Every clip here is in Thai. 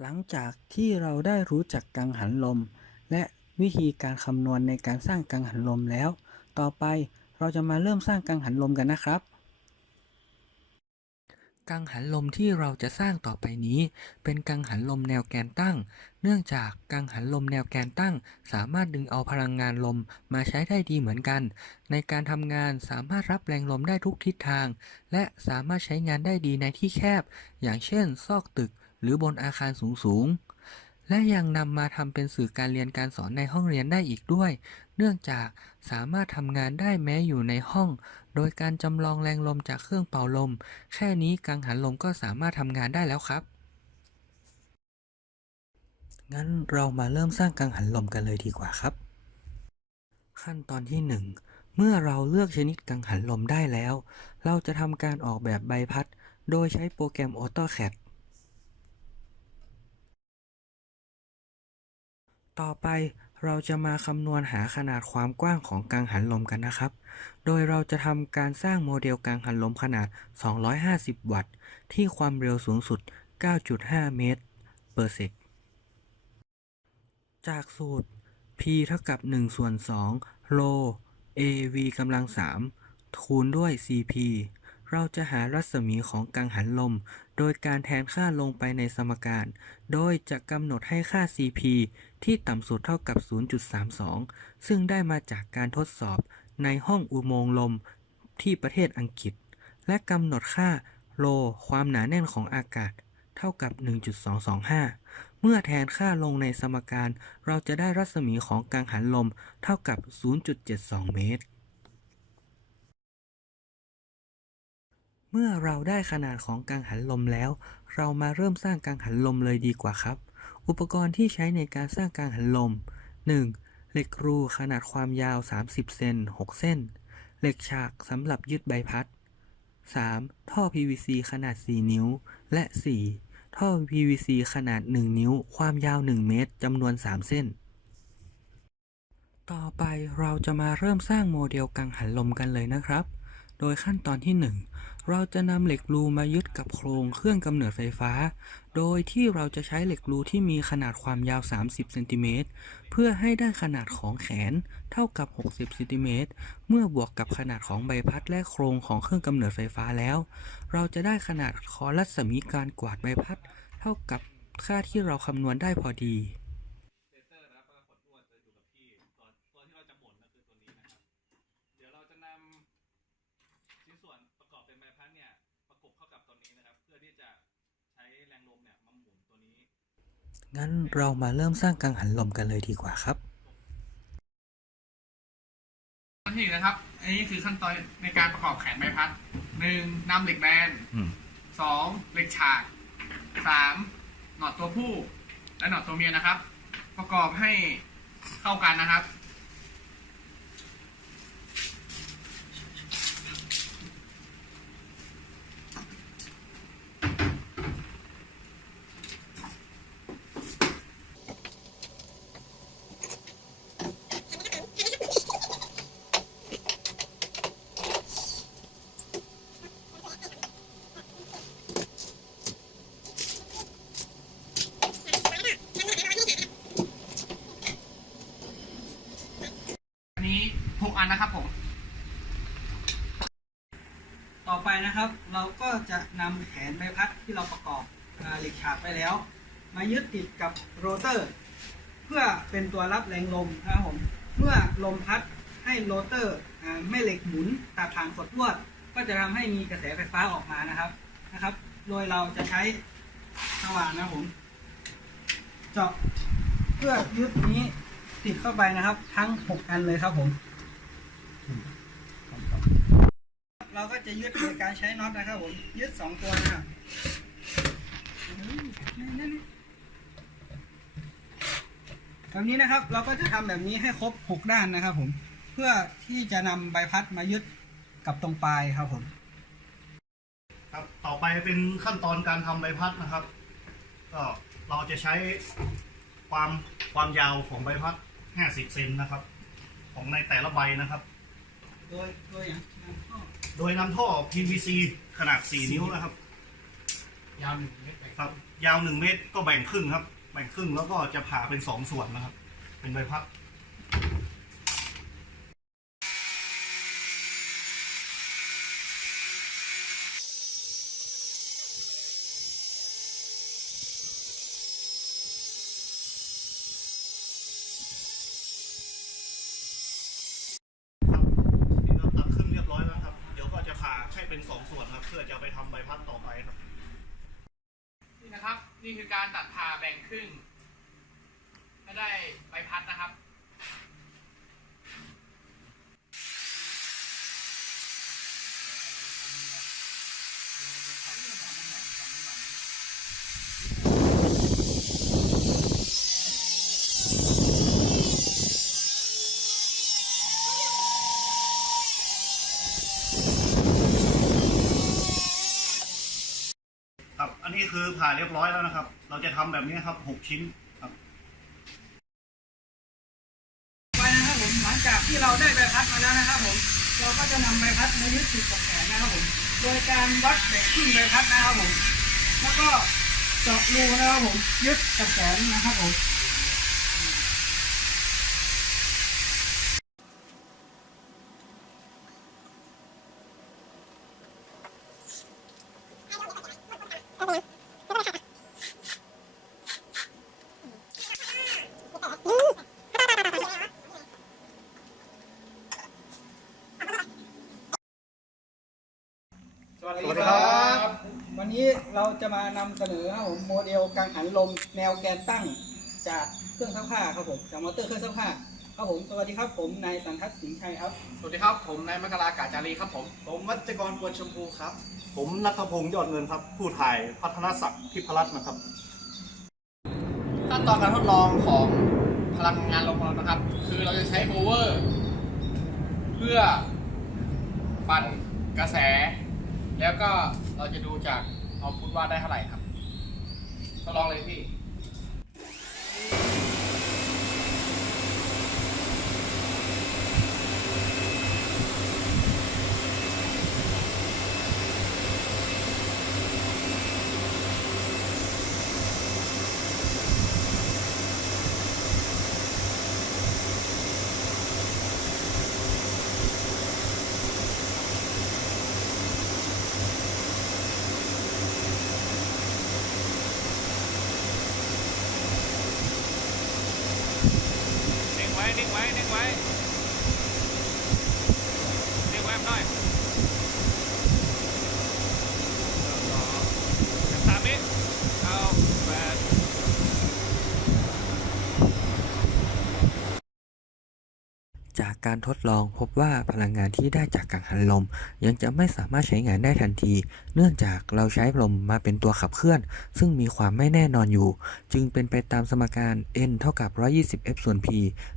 หลังจากที่เราได้รู้จักกังหันลม และวิธีการคำนวณในการสร้างกังหันลมแล้ว ต่อไปเราจะมาเริ่มสร้างกังหันลมกันนะครับ กังหันลมที่เราจะสร้างต่อไปนี้ เป็นกังหันลมแนวแกนตั้ง เนื่องจากกังหันลมแนวแกนตั้ง สามารถดึงเอาพลังงานลมมาใช้ได้ดีเหมือนกัน ในการทำงานสามารถรับแรงลมได้ทุกทิศทาง และสามารถใช้งานได้ดีในที่แคบ อย่างเช่น ซอกตึก หรือบนอาคารสูงๆ และยังนำมาทำเป็นสื่อการเรียนการสอนในห้องเรียนได้อีกด้วย เนื่องจากสามารถทำงานได้แม้อยู่ในห้อง โดยการจำลองแรงลมจากเครื่องเป่าลม แค่นี้กังหันลมก็สามารถทำงานได้แล้วครับ งั้นเรามาเริ่มสร้างกังหันลมกันเลยดีกว่าครับ ขั้นตอนที่ 1เมื่อเราเลือกชนิดกังหันลมได้แล้ว เราจะทำการออกแบบใบพัด โดยใช้โปรแกรม AutoCAD ต่อไปเราจะมาคำนวณหาขนาดความกว้างของกังหันลมกันนะครับ โดยเราจะทำการสร้างโมเดลกังหันลมขนาด 250 วัตต์ ที่ความเร็วสูงสุด 9.5 เมตรเปอร์เซกจากสูตร p เท่ากับ1ส่วน2โล av กำลัง3คูณด้วย cp เราจะหารัศมีของกังหันลม โดยการแทนค่าลงไปในสมการ โดยจะกำหนดให้ค่า cp ที่ต่ำสุดเท่ากับ 0.32 ซึ่งได้มาจากการทดสอบในห้องอุโมงค์ลมที่ประเทศอังกฤษ และกำหนดค่าโลความหนาแน่นของอากาศ เท่ากับ 1.225 เมื่อแทนค่าลงในสมการ เราจะได้รัศมีของกังหันลมเท่ากับ 0.72 เมตร เมื่อเราได้ขนาดของกังหันลมแล้ว เรามาเริ่มสร้างกังหันลมเลยดีกว่าครับ อุปกรณ์ที่ใช้ในการสร้างกังหันลม 1. เหล็กรูขนาดความยาว 30 เซน 6 เส้น เหล็กฉากสำหรับยึดใบพัด 3. ท่อ PVC ขนาด 4 นิ้ว และ 4. ท่อ PVC ขนาด 1 นิ้ว ความยาว 1 เมตรจำนวน 3 เส้น ต่อไปเราจะมาเริ่มสร้างโมเดลกังหันลมกันเลยนะครับ โดยขั้นตอนที่ 1 เราจะนำเหล็กรูมายึดกับโครงเครื่องกำเนิดไฟฟ้า โดยที่เราจะใช้เหล็กรูที่มีขนาดความยาว 30เซนติเมตรเพื่อให้ได้ขนาดของแขนเท่ากับ 60เซนติเมตรเมื่อบวกกับขนาดของใบพัดและโครงของเครื่องกำเนิดไฟฟ้าแล้ว เราจะได้ขนาดคอรัศมีการกวาดใบพัด เท่ากับค่าที่เราคำนวณได้พอดี งั้นเรามาเริ่มสร้างกังหันลมกันเลยดีกว่าครับขั้นที่หนึ่งนะครับ อันนี้คือขั้นตอนในการประกอบแขนใบพัดหนึ่งนำเหล็กแบนสองเหล็กฉากสามหนอดตัวผู้ และหนอดตัวเมียนะครับ ประกอบให้เข้ากันนะครับ อันนี้หกอันนะครับผม ต่อไปนะครับ เราก็ จะนำแขนใบพัดที่เราประกอบเหล็กฉากไปแล้ว มายึดติดกับโรเตอร์ เพื่อเป็นตัวรับแรงลมนะครับผมเมื่อลมพัดให้โรเตอร์แม่เหล็กหมุนตัดผ่านขดลวด ก็จะทำให้มีกระแสไฟฟ้าออกมานะครับนะครับ โดยเราจะใช้สว่านนะผมเจาะเพื่อยึดนี้ติดเข้าไปนะครับ ทั้ง 6 อันเลยครับผม เราก็จะยึดโดยการใช้น็อตนะครับผมยึดสองตัวนะครับแบบนี้นะครับเราก็จะทำแบบนี้ให้ครบหกด้านนะครับผมเพื่อที่จะนำใบพัดมายึดกับตรงปลายครับผมครับต่อไปเป็นขั้นตอนการทำใบพัดนะครับ ก็เราจะใช้ความความยาวของใบพัด 50 เซนนะครับ ของในแต่ละใบนะครับ โดยโดยอย่างนั้นก็ โดยนำท่อ PVC ขนาด 4 นิ้วนะครับ ยาวหนึ่งเมตรครับ ยาวหนึ่งเมตรก็แบ่งครึ่งครับ แบ่งครึ่งแล้วก็จะผ่าเป็นสองส่วนนะครับ เป็นใบพัด ครับนี่เราตัดครึ่งเรียบร้อยแล้วครับ เดี๋ยวก็ กเป็นสองส่วนครับเพื่อจะไปทำใบพัดต่อไปครับ นี่นะครับ นี่คือการตัดผ่าแบ่งครึ่งไม่ได้ใบพัดนะครับ อันนี้คือผ่าเรียบร้อยแล้วนะครับ เราจะทำแบบนี้ครับหกชิ้นครับไปนะครับผมหลังจากที่เราได้ใบพัดมาแล้วนะครับผม เราก็จะนำใบพัดมายึดติดกับแขนนะครับผม โดยการวัดแบ่งครึ่งใบพัดนะครับผม แล้วก็เจาะรูนะครับผมยึดกับแขนนะครับผม สวัสดีสวัสดีคครัรับ วันนี้เราจะมานำเสนอครับผมโมเดลกังหันลมแนวแกนตั้งจากเครื่องซักผ้าครับผมจากมอเตอร์เครื่องซักผ้าครับผมสวัสดีครับผมนายสันทัศน์สิงห์ชัยครับ สวัสดีครับผมนายมกรากาจารีครับผมผมวัจกรกวนชมพูครับ ผมนัทพงศ์ยอดเงินครับ ผู้ถ่ายพัฒนศักดิ์พิพรัตน์นะครับขั้นตอนการทดลองของพลังงานลมของเรานะครับ คือเราจะใช้โบเวอร์ เพื่อปั่นกระแส แล้วก็เราจะดูจากเอาพุทว่าได้เท่าไหร่ครับทดลองเลยพี่ นิ่งไว้ นิ่งไว้ นิ่งไว้ นิ่งไว้หน่อยสามมิเอาแปด จา การทดลองพบว่าพลังงานที่ได้จากกังหันลม ยังจะไม่สามารถใช้งานได้ทันที เนื่องจากเราใช้ลมมาเป็นตัวขับเคลื่อน ซึ่งมีความไม่แน่นอนอยู่ จึงเป็นไปตามสมการ n เท่ากับ 120 f ส่วน p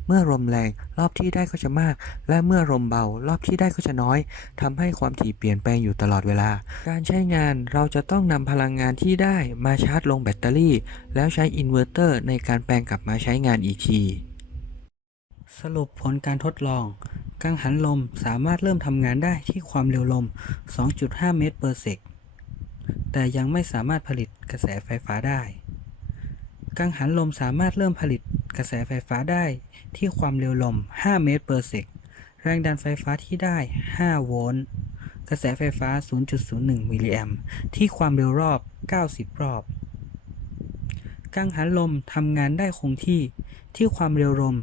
เมื่อลมแรงรอบที่ได้ก็จะมาก และเมื่อลมเบารอบที่ได้ก็จะน้อยทำให้ความถี่เปลี่ยนแปลงอยู่ตลอดเวลา การใช้งานเราจะต้องนำพลังงานที่ได้มาชาร์จลงแบตเตอรี่ แล้วใช้อินเวอร์เตอร์ในการแปลงกลับมาใช้งานอีกที สรุปผลการทดลอง กังหันลมสามารถเริ่มทำงานได้ที่ความเร็วลม 2.5 เมตร per sec แต่ยังไม่สามารถผลิตกระแสไฟฟ้าได้ กังหันลมสามารถเริ่มผลิตกระแสไฟฟ้าได้ที่ความเร็วลม 5 เมตร per sec แรงดันไฟฟ้าที่ได้ 5 โวลต์ กระแสไฟฟ้า 0.01 มิลลิแอมที่ความเร็วรอบ 90 รอบ กังหันลมทำงานได้คงที่ที่ความเร็วลม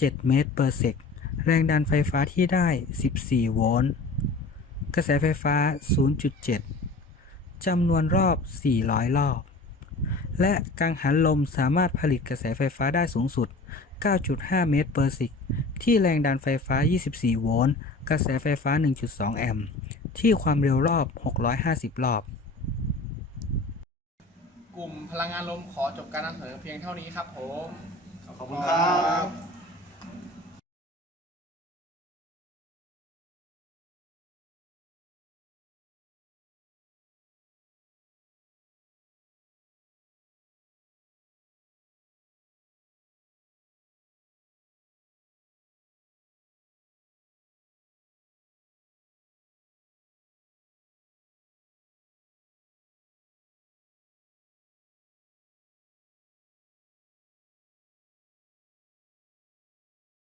7 เมตร per sec แรงดันไฟฟ้าที่ได้ 14 โวลต์ กระแสไฟฟ้า 0.7 จำนวนรอบ 400 รอบ และกังหันลมสามารถผลิตกระแสไฟฟ้าได้สูงสุด 9.5 เมตร per sec ที่แรงดันไฟฟ้า 24 โวลต์ กระแสไฟฟ้า 1.2 แอมป์ ที่ความเร็วรอบ 650 รอบ กลุ่มพลังงานลมขอจบการนำเสนอเพียงเท่านี้ครับผม ขอบคุณครับ